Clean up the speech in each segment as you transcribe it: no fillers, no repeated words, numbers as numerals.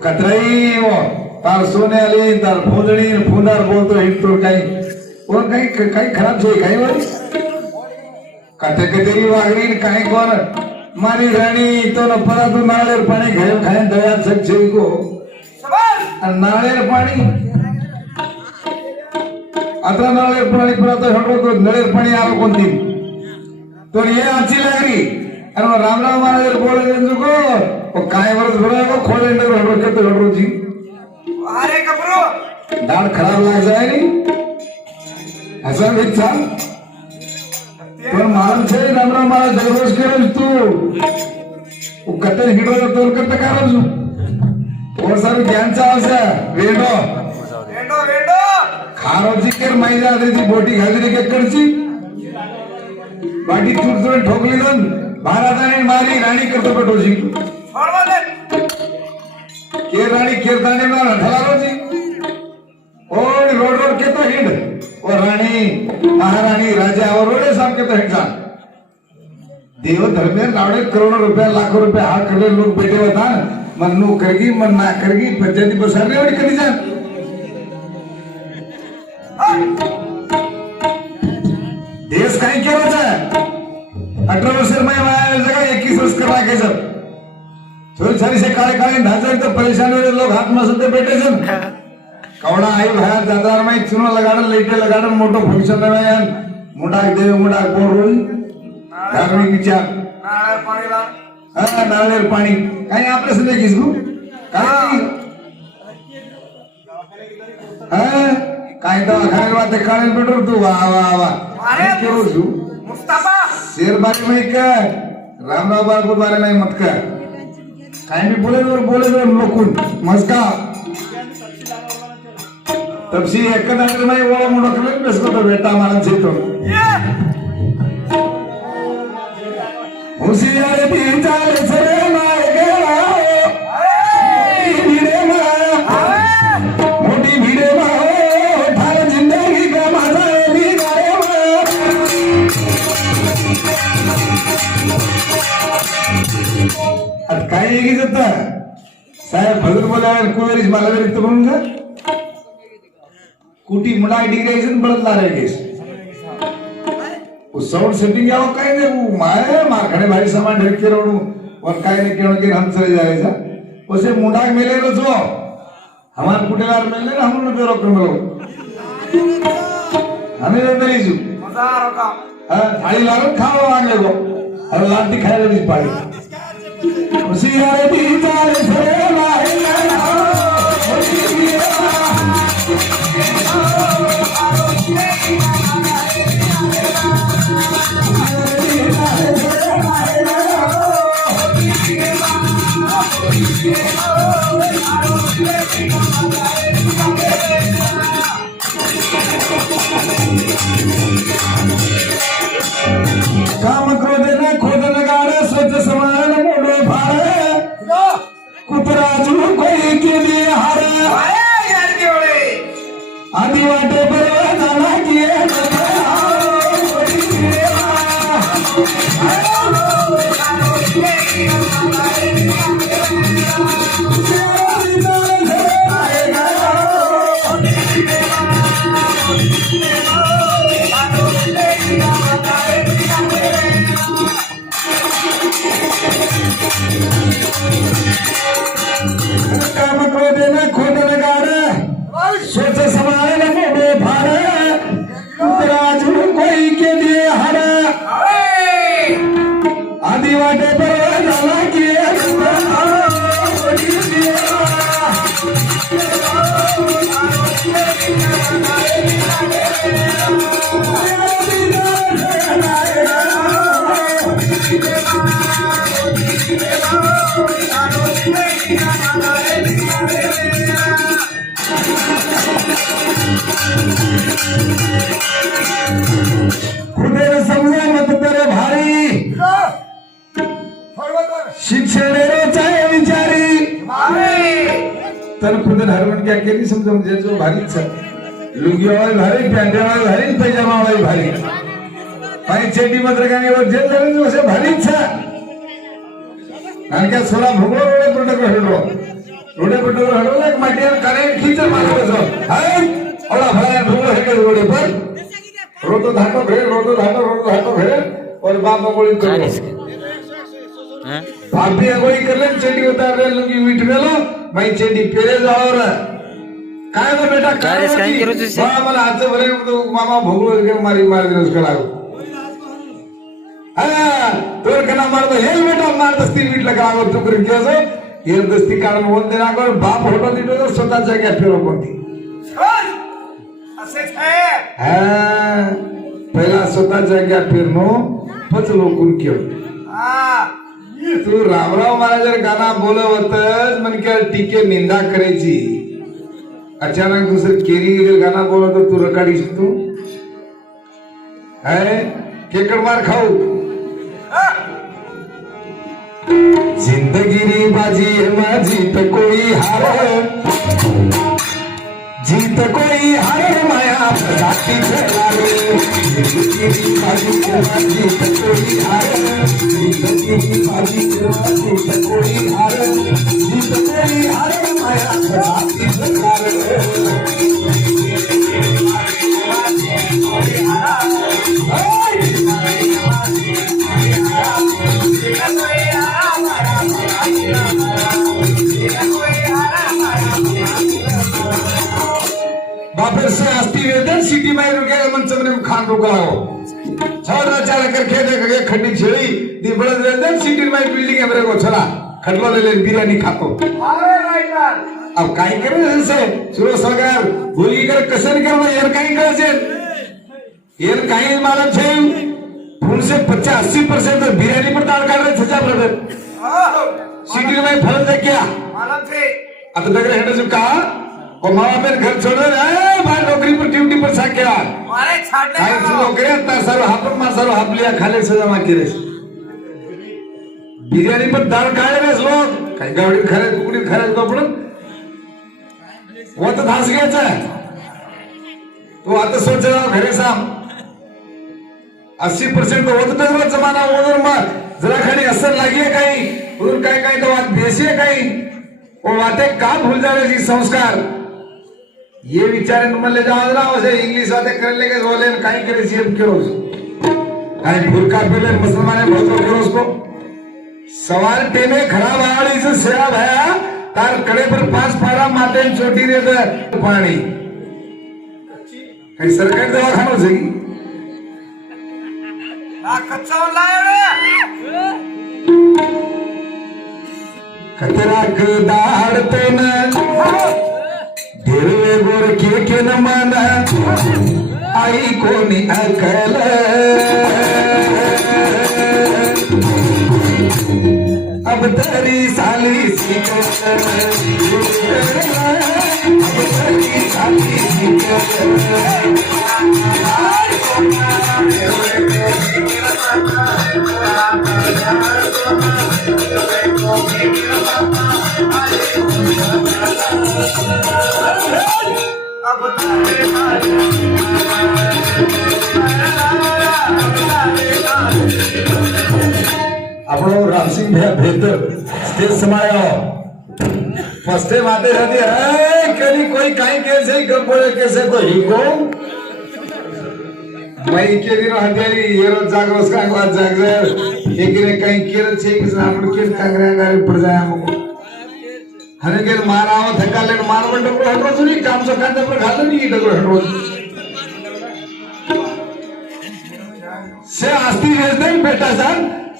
कतराई वो तार सोने आली तार फुंदणी फुंदार बोलतो हिंडतो काही कोण काही खराब છે काही वाली कथे कतेरी वागणी काही कोण मारी राणी तो न परतू नाळेर पाणी घाय खाय दया सकछे को शाबाश नाळेर पाणी आता नाळेर पाणी परत हटो तो नळेर पाणी आलो कोणती तो ये आची लागली आणि रामराव महाराज बोले को वो काय वर्ष बोला को खोले अंदर हटो के तो हटो जी अरे कपरो दाढ़ खराब लग जाए नहीं ऐसा भी था पर मालूम से रामराव महाराज दररोज के तू वो कत्ते हिडो तो कत्ते कारण और सब ज्ञान चा असा वेडो वेडो वेडो खारोची केर माहिती आली ती बोटी घालली के करची बाटी चूर चूर ठोकली दोन महाराजाने मारी राणी करतो पटोजी छोड़वा दे के राणी कीर्तने में ढलारो जी और रोड रोड के तो हिंड और रानी महारानी राजा और रोडे साहब के तो हिंडा देव धर्मे नावडे करोड़ों रुपया लाखों रुपया हाथ करले लोग बैठे होता मन नु करगी मन ना करगी पंचायती बसारने वाली कधी जान देश काही केवाचा 18 वर्ष में आया जगह 21 वर्ष करा के सब थोड़ी सारी से काले काले ढांचे तो परेशान हुए लोग हाथ में सदे बैठे सन कवड़ा आयु बाहर दादार में चुनो लगाड़न लेटे लगाड़न मोटो फंक्शन में यान मुंडा देव मुंडा बोल धार्मिक विचार नाळेर पाणी ला हां नाळेर पाणी काही आपले सदे किसको काही हां काही तो खाने बात काळे पेट्रोल तू वाह वाह वाह अरे क्यों जू मुस्तफा शेर बारे में कर रामराव बाबू बारे में मत कर काही भी बोले लोकून मस्का तपसी एक दांडे में वो मोडो कले बेसको तो बेटा मारन से तो होशियार तीन चार सरे मार गेला भीड़े में मोटी भीड़े में ठार जिंदगी का मजा भी गारे में काय येगी जाता साहेब भगत बोला कोवेरीज मला व्यक्त म्हणून का कुटी मुला डिग्रेशन बदला रहेगेस उस साउंड सेटिंग आओ काय ने वो माय मारखणे भाई सामान ढेर के रोणू और काय ने केणो के हम चले जाएगा उसे मुंडा मिले रो जो हमार कुटेदार मिलने ना हम पे रोक मिलो हमें ले मिली जू मजा रोका हां थाली लारो खाओ आगे को और लाठी खाए रे पाड़ी उसी यारे दीदार से लाए ना काम क्रोध न खोद नगाड़ा स्वच्छ समान मोड़े भारे कुतरा जू कोई के लिए हारे आदि वाटे पर जाना किए काम क्रोध न खोद नगाड़ा स्वच्छ समान मोड़े भारे राजू कोई के लिए हरा आदि वाटे पर जाना किए खुदे समझा मत तेरे भारी शिक्षण चाहे विचारी तर खुद हरवण क्या केली समजा म्हणजे जो भारीच लुंगी वाली भारी पॅन्टा वाली भारी पैजामा वाली भारी पाय चेटी मात्र गाण्यावर जे झाले असे भारीच ನನಗೆ ಸುರ ಭೂಗೋ ರೋಡೆ ಬಿಟ್ಟು ಹೇಳೋ ರೋಡೆ ಬಿಟ್ಟು ಹೇಳೋ ಲೈಕ್ ಮಟಿಯರ್ ಕರೆಂಟ್ खींचर मारो हाय औला भला भूगो हेके रोडे पर रोतो धाटो भेड़ और बाप गोली करो भाभी गोली कर ले चेडी उतार ले लुंगी वीट मेलो मैं चेडी पेरे जाओ रे काय गो बेटा काय करो मला आज भले मामा भोगलो के मारी दिनस करागो तोर कना मार दो हेल्मेट मार दस्ती वीट लगागो तू कर के जो ये दस्ती कारण बोल देना कर बाप होटो दिटो स्वतः जागे फेरो कोणती असेच आहे पहिला स्वतः जागे फिरनो पच लोकून केव तू रामराव महाराज गाना बोलवतच म्हणजे टीके निंदा करायची अचानक दुसरं केरी गाना बोलवत तू रकाडीस तू है केकड मार खाऊ जिंदगी री बाजी माझी तो कोई हार जीत कोई हार माया जाती चलावे जिंदगी री बाजी माझी तो कोई हार जिंदगी री बाजी माझी तो कोई हार जीत कोई हार माया जाती चलावे बापर से आस्ती वेदन सिटी में रुके मन चमने खान रुका हो छोड़ा चला कर खेते के खड्डी छेड़ी दी बड़े वेदन सिटी में बिल्डिंग है मेरे को चला खटलो ले ले बिरयानी खातो अरे राइटर अब काय करे से सुरो सरकार भूली कर कसन कर यार काय करे छे यार काय मालूम छे फूल से 50-80% बिरयानी पर ताल काढ रहे छचा ब्रदर सिटी में फल दे क्या मालूम थे आता दगरे हेड जो का और माँ बाप घर छोड़ रहे बाहर नौकरी पर ड्यूटी पर सा क्या मारे छाड़ने काय नौकरी ता सर्व हापर मा सर्व हाप लिया खाले सजा मा केरे बिरयानी पर दाल काढे रे लोक काय गावडी खाले कुकडी खाले तो पण वो तो धास घ्यायचा तो आता सोच रहा घरे साम 80% तो होत तेव्हा जमाना ओनर मा जरा खाली असर लागिए काही उधर काय तो बात देशी है काही वो बातें का भूल जा रहे जी संस्कार ये विचार तुम ले जाओ ना वैसे इंग्लिश बातें कर लेके बोले काई करे सीएम क्यों काई बुरका पहले मुसलमान है बहुत करो उसको सवाल टेमे खराब आड़ी से सेवा भया तार कड़े पर 5 पारा माते छोटी रे पानी कई सरकार दवाखाना से ना कच्चा लाया रे खतरा क दाड़ते न हिरवे गोर के न मन आई कोनी अकल अब तेरी साली सीकर अब तेरी साली सीकर આપણો રામસિંહ ભૈયા ભેદ સ્ટેજ સમાયો ફસ્ટે વાતે હતી હે કદી કોઈ કાઈ કે છે ગપ બોલે કે છે તો હીકો મઈ કે દિનો હતેરી એરો જાગરોસ કા વાત જાગરે એકને કાઈ કેર છે કે આપણે કે કાંગરા ગારી પડ જાય हमको हने के माराव थकाले मारवण डबरो हटरो सुनी काम सो कांदे पर घालो नी डबरो हटरो से आस्ती भेज दे बेटा सर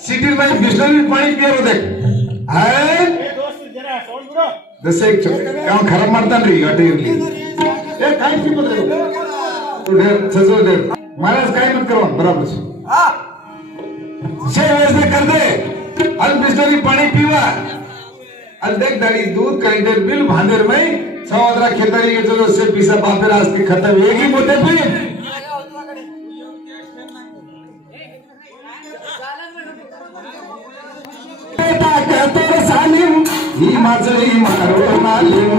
सिटी में बिस्लरी पानी पियो देख है दोस्त जरा साउंड ब्रो दस एक काम खराब मारता नहीं हटे इरली ए काई की बोल रहे तू देर सजो देर महाराज काई मत करो बराबर से हां से ऐसे कर दे अल बिस्लरी पानी पीवा अल देख दारी दूध काइंडर बिल भांदेर में सवादरा खेतारी के जो से पीसा बापेर आस्ती खत्म एक ही मोटे पे बेटा कहते सालिम ही माचरी मारो नालिम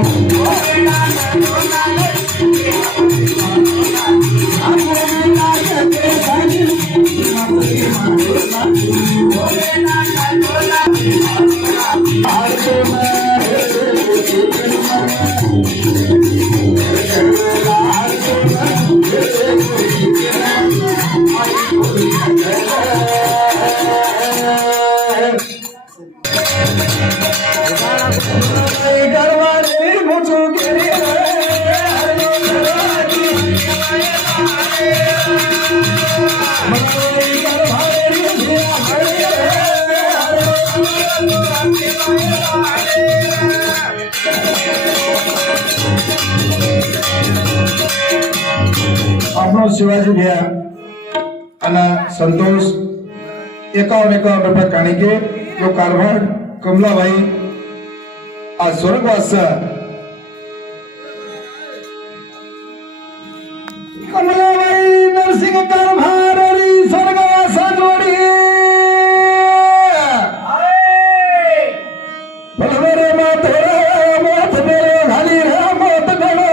घरवाली मुझू गिरी આપણો શિવાજી ભૈયા અને સંતોષ 51 રૂપિયા કાણીકે જો કારભાર કમલાભાઈ આ સ્વર્ગવાસ કમલાભાઈ નરસિંહ કારભાર હરી સ્વર્ગવાસ જોડી બલવેરે માત મોત મેરે ઘાલી રે મોત ગણો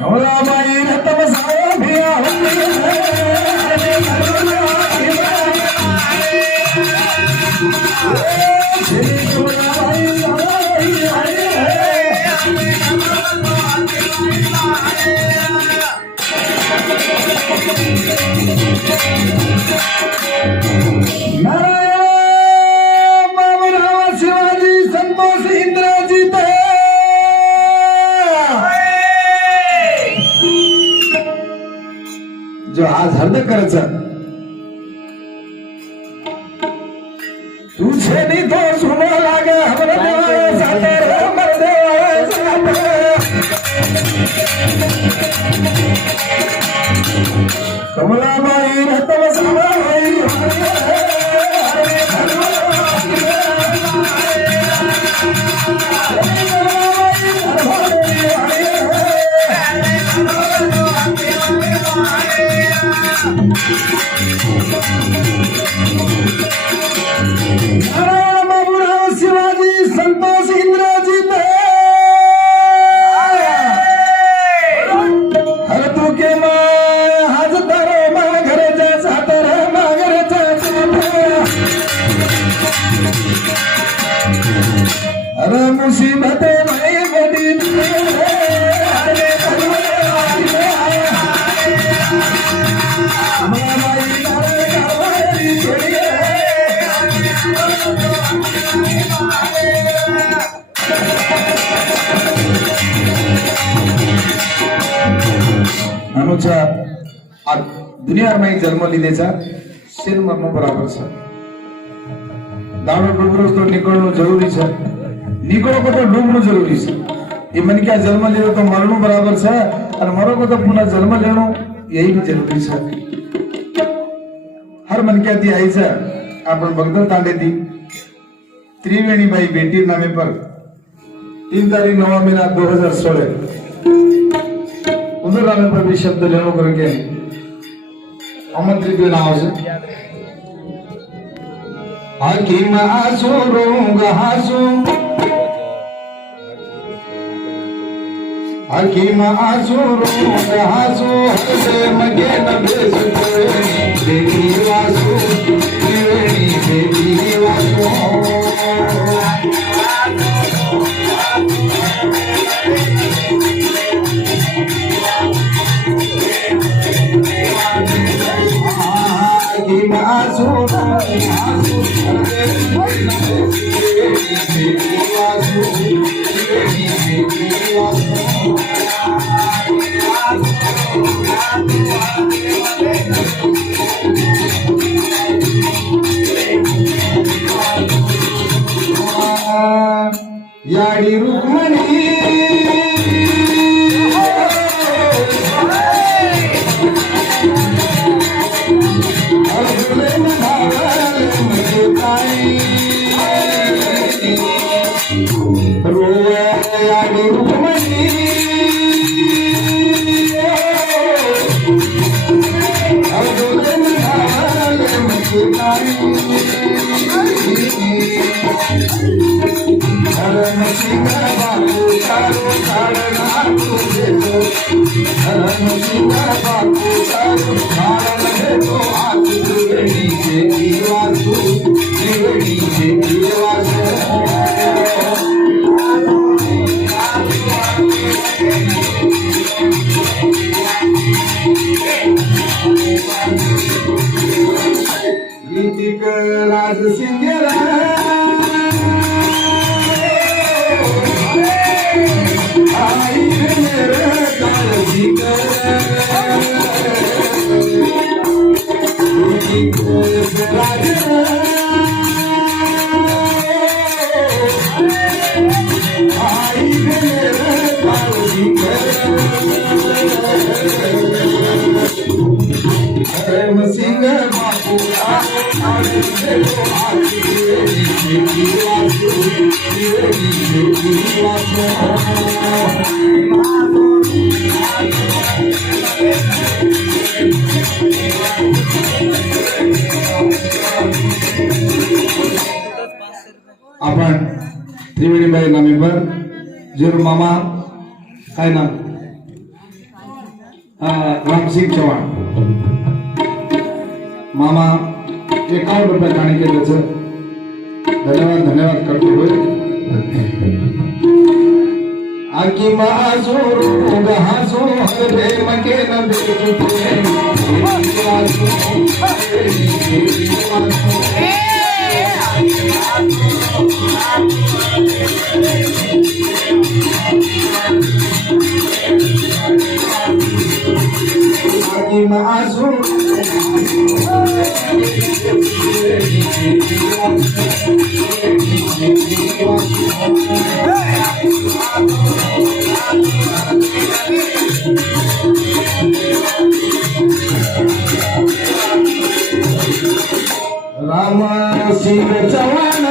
કમલાભાઈ ને તમ સારા ભૈયા शिवाजी संतोष इंद्रजीत जो आज हर्द करायचा तुझे नहीं तो सुनो लागे हमरा देवाला साथे रे हमर देवाला साथे कमलाबाई रतन साबाई शिवाजी संतोष इंद्रजीत हर तू के हाज तारो माघर सातर माघर हर मुसीबत भाई बड़ी अनुचा दुनिया में जन्म लीधेचा शेर मरनो बराबर છે દાડો ડૂબરો તો નીકળવું જરૂરી છે નીકળો કો તો ડૂબવું જરૂરી છે એ મન કે જન્મ લેવો તો મરણું બરાબર છે અને મરો કો તો પુનઃ જન્મ લેણો यही भी जरूरी છે हर मन क्या थी आई છે आपण बगदल तांडे थी त्रिवेणी भाई बेटी नामे पर 3 तारीख 9 महीना 2016 उधर नामे पर भी शब्द लेनो करके आमंत्रित नाव છે हकीम आसुरो गहासु हकीम आसुरो गहासु हसे मगे न बेस देवी वासु त्रिवेणी देवी वासु हकीम आसुरो गहासु हसे देवी वासु त्रिवेणी देवी वासु याडी रुक्मणी याडी रुक्मणी गीत सिंग राज सिंग आई मेरे काळजी सिंग बापूला आपण त्रिवेणीबाई नामेवर जेरू मामा काय नाम रामसिंग चव्हाण मामा 51 रुपये काणी केल्याचं धन्यवाद धन्यवाद करतो होय आकी माजूर गहाजो हरे मके न देखते आकी माजूर राम सिंग चव्हाण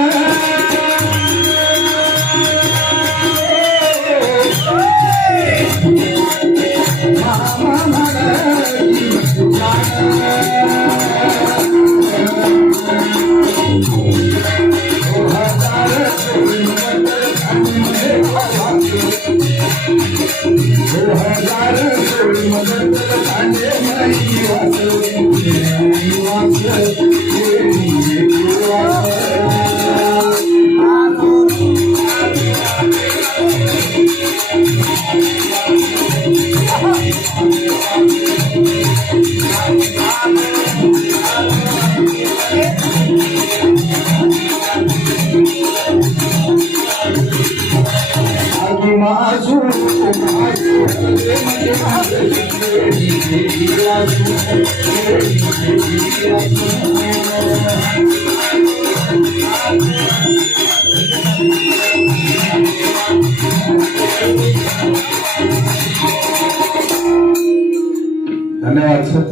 धन्यवाद सर।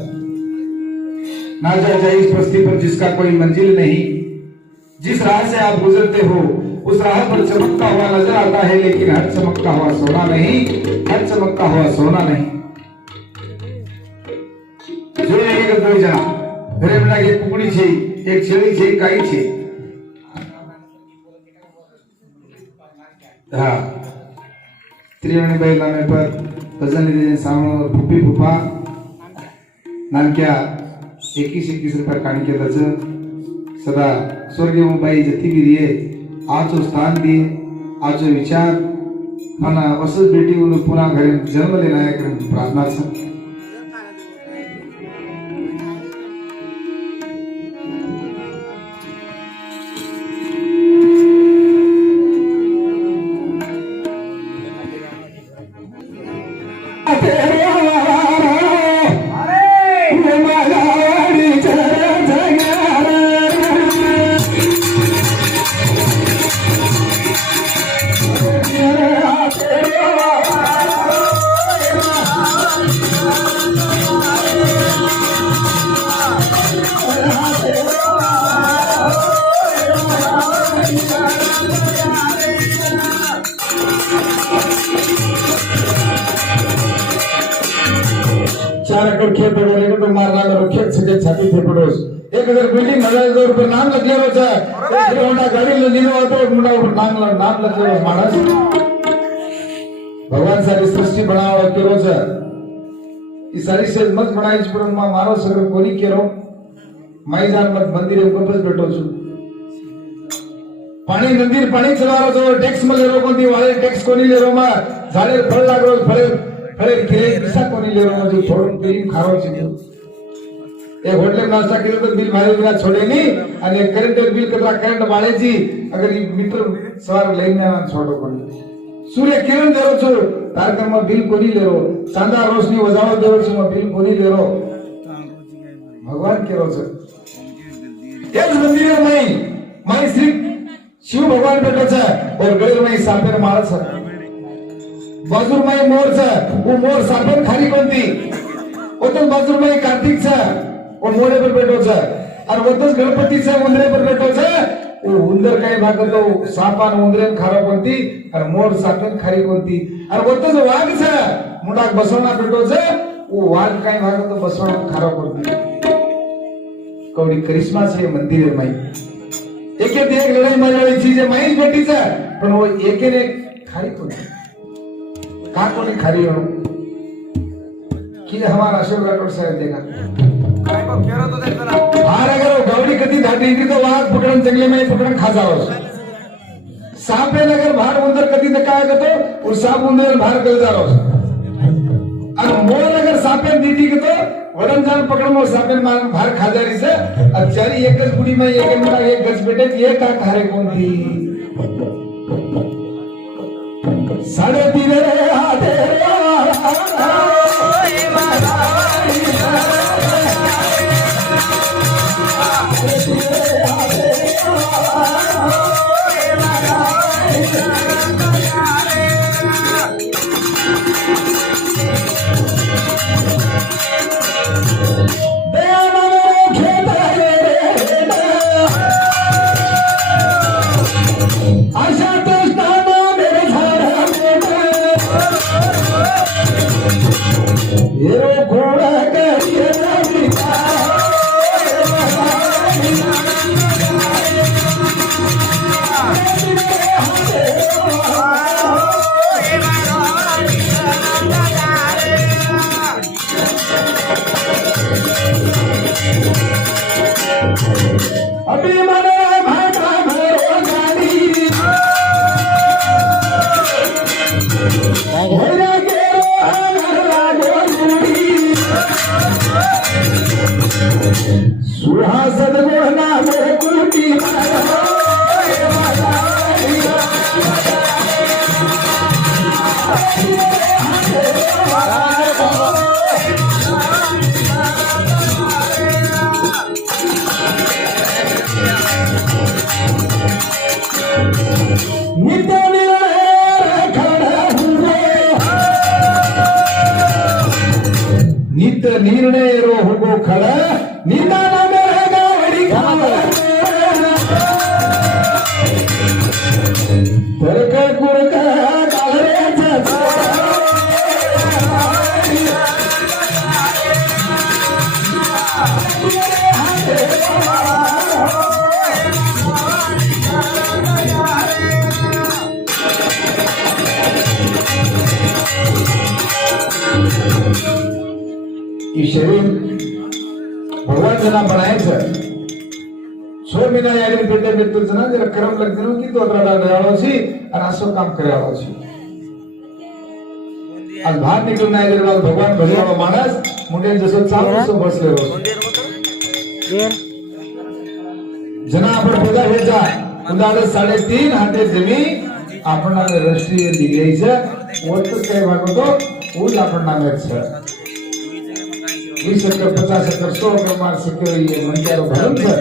ना जा इस बस्ती पर जिसका कोई मंजिल नहीं, जिस राह से आप गुजरते हो उस राह पर चमकता हुआ नजर आता है, लेकिन हर चमकता हुआ सोना नहीं, हर चमकता हुआ सोना नहीं। जो एक दो जना घरे में एक कुकड़ी छे, एक छेड़ी छे, गाय छे। हाँ, त्रिवेणीबाई नामे पर भजन लिहिलेले सामने फुप्पी फुप्पा नानक्या 21 रुपये काणी केल्याचं सदा स्वर्गीय बाई जतीगिरी आजो स्थान दिए, आजो विचार आणि असंच बेटी होऊन पुन्हा घरी जन्मले नाही प्रार्थनाचं खेत वगैरह तो मारना करो खेत से छाती थे पड़ोस एक अगर बिल्डिंग 1000 रुपये नाम लग गया बच्चा एक होंडा गाड़ी ले लीनो तो मुंडा ऊपर नाम लग गया मानस भगवान सारी सृष्टि बनावा केरो छ ई सारी से मत बनाई पर मारो सगर कोनी केरो माई जान मत मंदिर में कपस बैठो छु पाणी मंदिर पाणी चलारो जो टैक्स में लेरो कोनी वाले टैक्स कोनी लेरो मा झाले फळ लागरो फळे फळे केले दिसा कोनी लेरो जो थोडं तरी खारो छ एक होटल में नाश्ता किया तो बिल भाई बिना छोड़े नहीं और एक करंट बिल कतरा करंट बाळे जी अगर ये मीटर सवार लेने ना छोड़ो पड़े सूर्य किरण देरो छो तारकम में बिल कोनी लेरो चांदा रोशनी वजाओ देरो छो में बिल कोनी लेरो भगवान के रोज एक मंदिर में माई श्री शिव भगवान बैठो छे और गळेर में सापेर माळ छे बाजूर में मोर छे वो मोर सापेर खारी कोणती ओतन बाजूर में कार्तिक छे वो मोरे पर बैठो छे और ओतन गणपति छे उंदरे पर बैठो छे वो उंदर काय भागतो सापान उंदरेन खारा कोणती और मोर सापेन खारी कोणती और ओतन वाघ छे मुंडाक बसवना बैठो छे वो वाघ काय भागतो बसवना खारा कोणती कवडी करिश्मा छे मंदिर में एक एक लड़ाई मजाड़ी चीज है माइस बेटी से पर वो एक ने खारी तो नहीं का को नहीं खारी हो कि हमारा अशोक राठौड़ साहब देखा काय को फेरो तो देखो ना हार अगर वो गौड़ी कदी धाटी थी तो वाघ पकड़न जंगले में पकड़न खा जाओ सांपे अगर बाहर उंदर कदी दकाएगा तो वो सांप उंदर बाहर कर जाओ और मोर अगर सांपे दीदी के तो वडन जान पकड़ मो सांपे मार बाहर खा जा रही से और चारी एक गज बुढ़ी में एक गज बेटे ये का खारे कौन थी साढ़े तीन रे हाथे अभी माने भाटा भरो गाड़ी मेरा गेरो लागो लूड़ी सुहासन गोना मोरे कुटी नित्य निर्णय रो होगो खड़ा निदान मेरे गाड़ी तरका कुरका काले शरीर भगवान जना बनाए छे 6 महीना यारी पेटे में तो जना जरा कर्म लग दिनो की तो अतरा डालो छी और आसो काम करावो छी आज बाहर निकलना है जरा भगवान भजवा मानस मुंडे जसो चालू सो बसले हो जना आपण पैदा हो जा उंदाडे 3.5 हाते जमीन आपणा राष्ट्रीय दिले छे वत काय भागतो ऊज आपण नामे छे 20 एकड़ 50 एकड़ 100 एकड़ मार सके ये मंदिर भरम छे